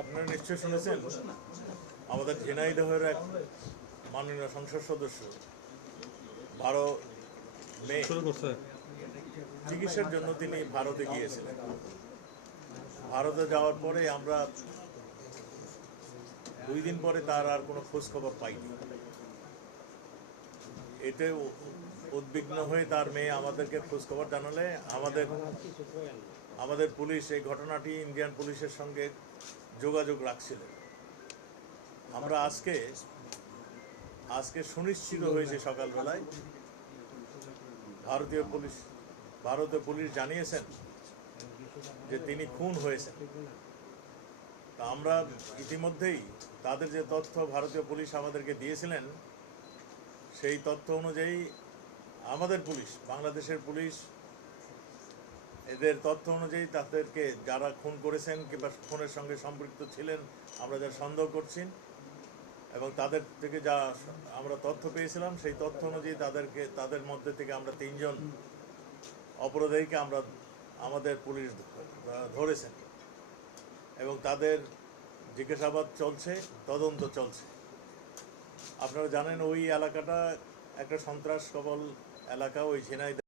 আপনারা নিশ্চয়ই শুনেছেন আমাদের ঝিনাইদহের এক মাননীয় সংসদ সদস্য 12 মে চিকিৎসার জন্য তিনি ভারতে গিয়েছিলেন। ভারতে যাওয়ার পরে আমরা 2 দিন পরে তার আর কোনো খোঁজ খবর পাইনি। এতে উদ্বিগ্ন হয়ে তার মেয়ে আমাদেরকে খোঁজ খবর জানালে আমাদের পুলিশ এই ঘটনাটি ইন্ডিয়ান পুলিশের সঙ্গে যোগাযোগ রাখছিলেন। আমরা আজকে সুনিশ্চিত হয়েছে সকালবেলায় ভারতীয় পুলিশ জানিয়েছেন যে তিনি খুন হয়েছেন। তা আমরা ইতিমধ্যেই তাদের যে তথ্য ভারতীয় পুলিশ আমাদেরকে দিয়েছিলেন সেই তথ্য অনুযায়ী আমাদের পুলিশ, বাংলাদেশের পুলিশ, এদের তথ্য অনুযায়ী তাদেরকে যারা খুন করেছেন কিংবা খুনের সঙ্গে সম্পৃক্ত ছিলেন আমরা যা সন্দেহ করছি এবং তাদের থেকে যা আমরা তথ্য পেয়েছিলাম সেই তথ্য অনুযায়ী তাদের মধ্যে থেকে আমরা 3 জন অপরাধীকে আমাদের পুলিশ ধরেছেন এবং তাদের জিজ্ঞাসাবাদ চলছে, তদন্ত চলছে। আপনারা জানেন ওই এলাকাটা একটা সন্ত্রাস কবল এলাকা, ওই ঝিনাইদহ